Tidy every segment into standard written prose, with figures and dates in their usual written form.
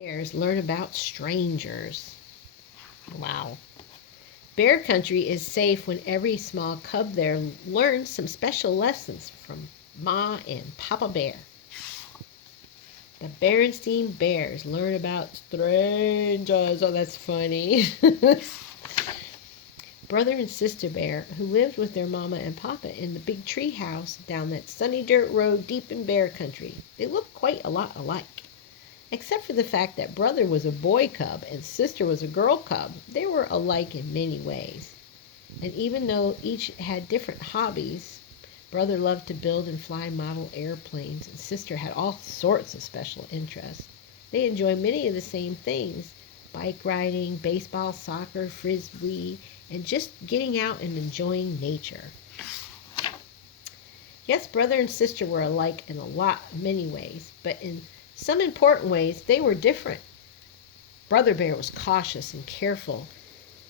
Bears learn about strangers. Wow. Bear country is safe when every small cub there learns some special lessons from Ma and Papa Bear. The Berenstain Bears learn about strangers. Oh, that's funny. Brother and Sister Bear, who lived with their mama and papa in the big tree house down that sunny dirt road deep in bear country. They looked quite a lot alike. Except for the fact that Brother was a boy cub and Sister was a girl cub, they were alike in many ways. And even though each had different hobbies, Brother loved to build and fly model airplanes, and Sister had all sorts of special interests. They enjoyed many of the same things: bike riding, baseball, soccer, frisbee, and just getting out and enjoying nature. Yes, Brother and Sister were alike in many ways, but in some important ways they were different. Brother Bear was cautious and careful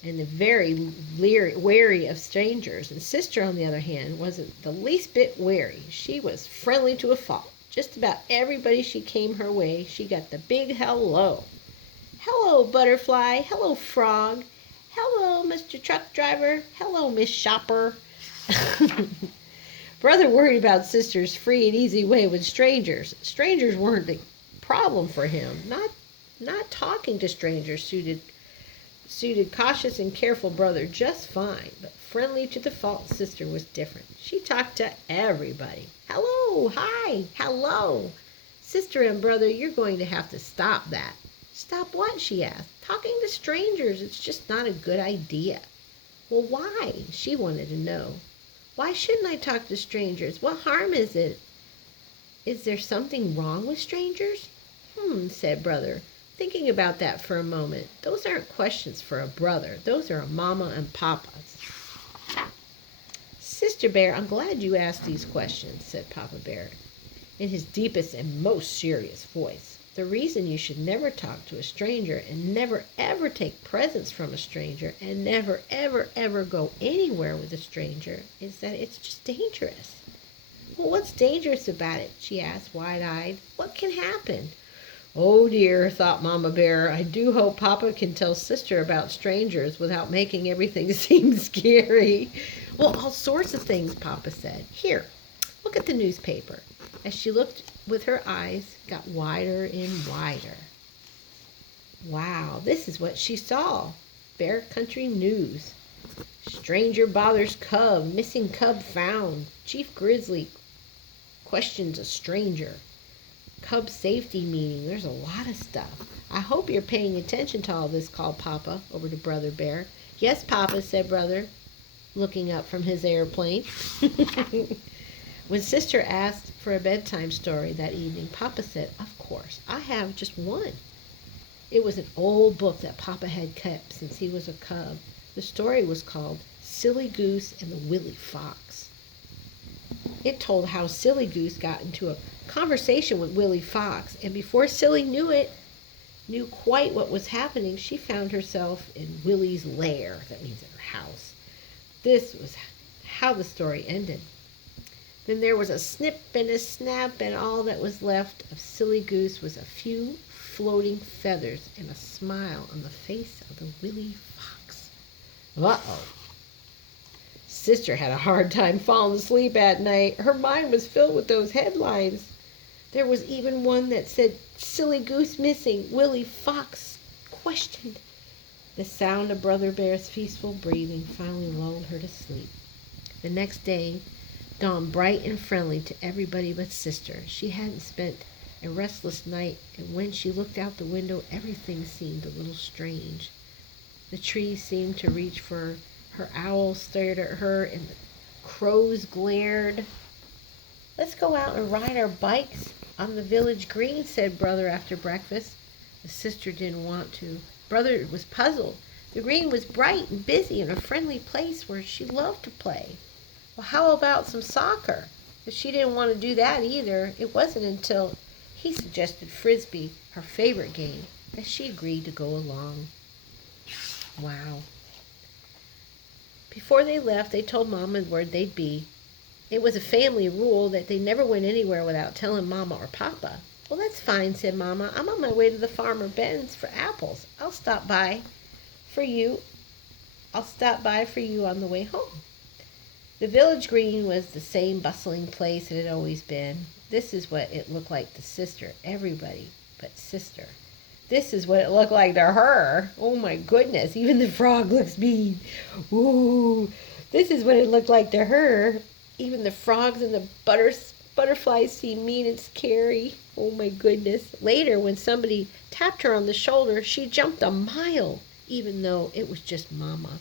and very wary of strangers, and Sister, on the other hand, wasn't the least bit wary. She was friendly to a fault. Just about everybody she came her way, she got the big hello. Hello, Butterfly. Hello, Frog. Hello, Mr. Truck Driver. Hello, Miss Shopper. Brother worried about Sister's free and easy way with strangers. Strangers weren't the problem for him. Not talking to strangers suited cautious and careful Brother just fine, but friendly to the fault Sister was different. She talked to everybody. Hello, hi, hello. Sister and Brother, you're going to have to stop that. Stop what? She asked. Talking to strangers. It's just not a good idea. Well, why? She wanted to know. Why shouldn't I talk to strangers? What harm is it? Is there something wrong with strangers? Said Brother, thinking about that for a moment. Those aren't questions for a brother. Those are a mama and papa's. Sister Bear, I'm glad you asked these questions, said Papa Bear in his deepest and most serious voice. The reason you should never talk to a stranger and never ever take presents from a stranger and never ever go anywhere with a stranger is that it's just dangerous. Well, what's dangerous about it? She asked, wide-eyed. What can happen? Oh dear, thought Mama Bear. I do hope Papa can tell Sister about strangers without making everything seem scary. Well, all sorts of things, Papa said. Here, look at the newspaper. As she looked with her eyes got wider and wider. Wow, this is what she saw. Bear Country News. Stranger bothers cub. Missing cub found. Chief Grizzly questions a stranger. Cub safety meeting. There's a lot of stuff. I hope you're paying attention to all this, called Papa over to Brother Bear. Yes, Papa, said Brother, looking up from his airplane. When Sister asked for a bedtime story that evening, Papa said, of course, I have just one. It was an old book that Papa had kept since he was a cub. The story was called Silly Goose and the Willy Fox. It told how Silly Goose got into a conversation with Willy Fox, and before Silly knew quite what was happening, she found herself in Willy's lair, that means in her house. This was how the story ended. Then there was a snip and a snap, and all that was left of Silly Goose was a few floating feathers and a smile on the face of the Willy Fox. Uh-oh. Sister had a hard time falling asleep at night. Her mind was filled with those headlines. There was even one that said, Silly Goose missing, Willy Fox questioned. The sound of Brother Bear's peaceful breathing finally lulled her to sleep. The next day dawned bright and friendly to everybody but Sister. She hadn't spent a restless night, and when she looked out the window, everything seemed a little strange. The trees seemed to reach for her, owls stared at her, and the crows glared. Let's go out and ride our bikes on the village green, said Brother after breakfast. The Sister didn't want to. Brother was puzzled. The green was bright and busy and a friendly place where she loved to play. Well, how about some soccer? But she didn't want to do that either. It wasn't until he suggested frisbee, her favorite game, that she agreed to go along. Wow. Before they left, they told Mama where they'd be. It was a family rule that they never went anywhere without telling Mama or Papa. Well, that's fine, said Mama. I'm on my way to the Farmer Ben's for apples. For you. I'll stop by for you on the way home. The village green was the same bustling place it had always been. This is what it looked like to Sister. Everybody but Sister. This is what it looked like to her. Oh my goodness, even the frog looks mean. Ooh, this is what it looked like to her. Even the frogs and the butterflies seemed mean and scary. Oh my goodness. Later, when somebody tapped her on the shoulder, she jumped a mile, even though it was just Mama.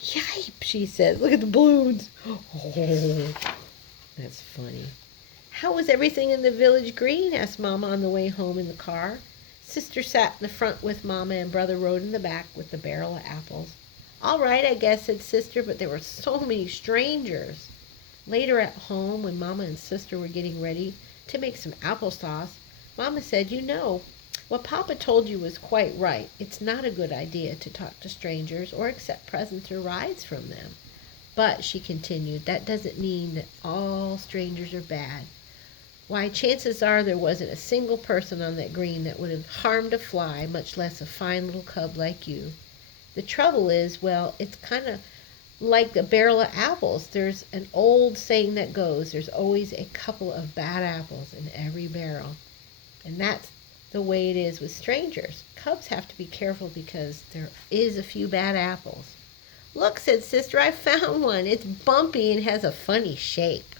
Yipe, she said. Look at the balloons. Oh, that's funny. How was everything in the village green? Asked Mama on the way home in the car. Sister sat in the front with Mama and Brother rode in the back with the barrel of apples. All right, I guess, said Sister, but there were so many strangers. Later at home, when Mama and Sister were getting ready to make some applesauce, Mama said, you know, what Papa told you was quite right. It's not a good idea to talk to strangers or accept presents or rides from them. But, she continued, that doesn't mean that all strangers are bad. Why, chances are there wasn't a single person on that green that would have harmed a fly, much less a fine little cub like you. The trouble is, well, it's kind of like a barrel of apples. There's an old saying that goes, there's always a couple of bad apples in every barrel. And that's the way it is with strangers. Cubs have to be careful because there is a few bad apples. Look, said Sister, I found one. It's bumpy and has a funny shape.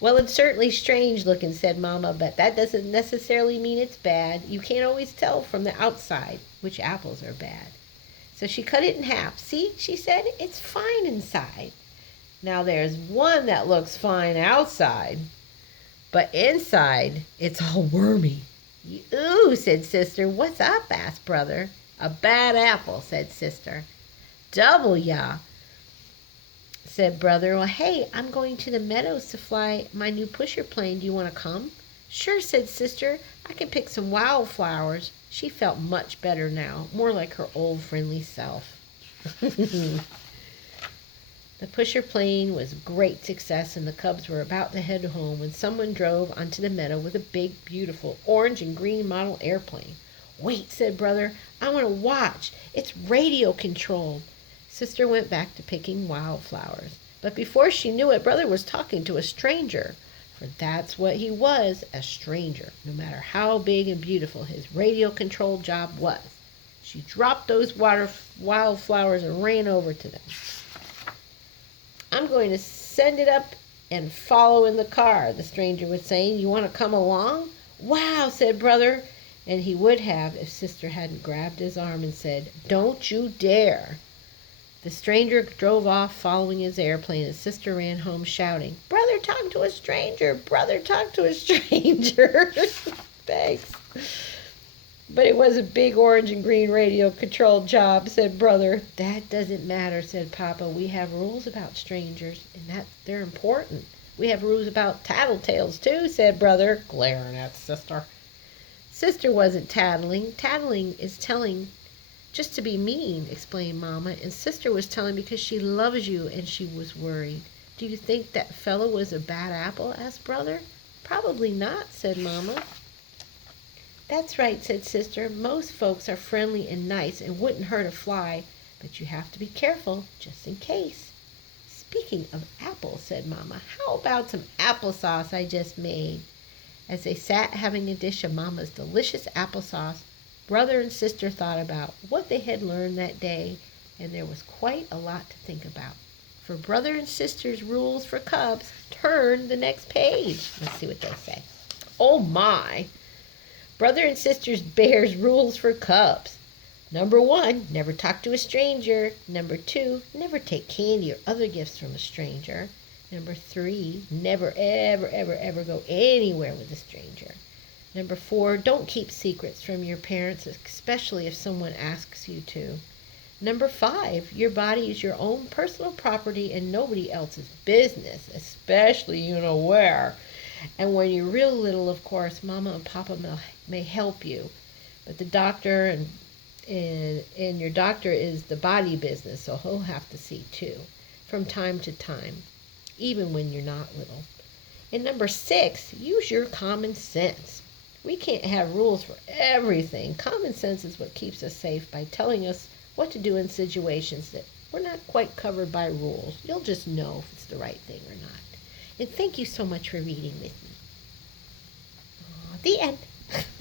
Well, it's certainly strange looking, said Mama, but that doesn't necessarily mean it's bad. You can't always tell from the outside which apples are bad. So she cut it in half. See, she said, it's fine inside. Now there's one that looks fine outside, but inside it's all wormy. Ooh, said Sister. What's up? Asked Brother. A bad apple, said Sister. Double ya, said Brother. Well, hey, I'm going to the meadows to fly my new pusher plane. Do you want to come? Sure, said Sister. I can pick some wildflowers. She felt much better now, more like her old friendly self. The pusher plane was a great success, and the cubs were about to head home when someone drove onto the meadow with a big, beautiful orange and green model airplane. Wait, said Brother. I want to watch. It's radio controlled. Sister went back to picking wildflowers. But before she knew it, Brother was talking to a stranger. For that's what he was, a stranger, no matter how big and beautiful his radio-controlled job was. She dropped those wildflowers and ran over to them. I'm going to send it up and follow in the car, the stranger was saying. You want to come along? Wow, said Brother. And he would have if Sister hadn't grabbed his arm and said, don't you dare. The stranger drove off following his airplane, and Sister ran home shouting, Brother, talk to a stranger! Brother, talk to a stranger! Thanks. But it was a big orange and green radio-controlled job, said Brother. That doesn't matter, said Papa. We have rules about strangers, and they're important. We have rules about tattletales, too, said Brother, glaring at Sister. Sister wasn't tattling. Tattling is telling just to be mean, explained Mama, and Sister was telling because she loves you and she was worried. Do you think that fellow was a bad apple? Asked Brother. Probably not, said Mama. That's right, said Sister. Most folks are friendly and nice and wouldn't hurt a fly, but you have to be careful just in case. Speaking of apples, said Mama, how about some applesauce I just made? As they sat having a dish of Mama's delicious applesauce, Brother and Sister thought about what they had learned that day, and there was quite a lot to think about. For Brother and Sister's rules for cubs, turn the next page. Let's see what they say. Oh my! Brother and Sister's bears rules for cubs. Number 1, never talk to a stranger. Number 2, never take candy or other gifts from a stranger. Number 3, never, ever, ever, ever go anywhere with a stranger. Number 4, don't keep secrets from your parents, especially if someone asks you to. Number 5, your body is your own personal property and nobody else's business, especially you know where. And when you're real little, of course, Mama and Papa may help you. But the doctor and your doctor is the body business, so he'll have to see too, from time to time, even when you're not little. And number 6, use your common sense. We can't have rules for everything. Common sense is what keeps us safe by telling us what to do in situations that we're not quite covered by rules. You'll just know if it's the right thing or not. And thank you so much for reading with me. The end.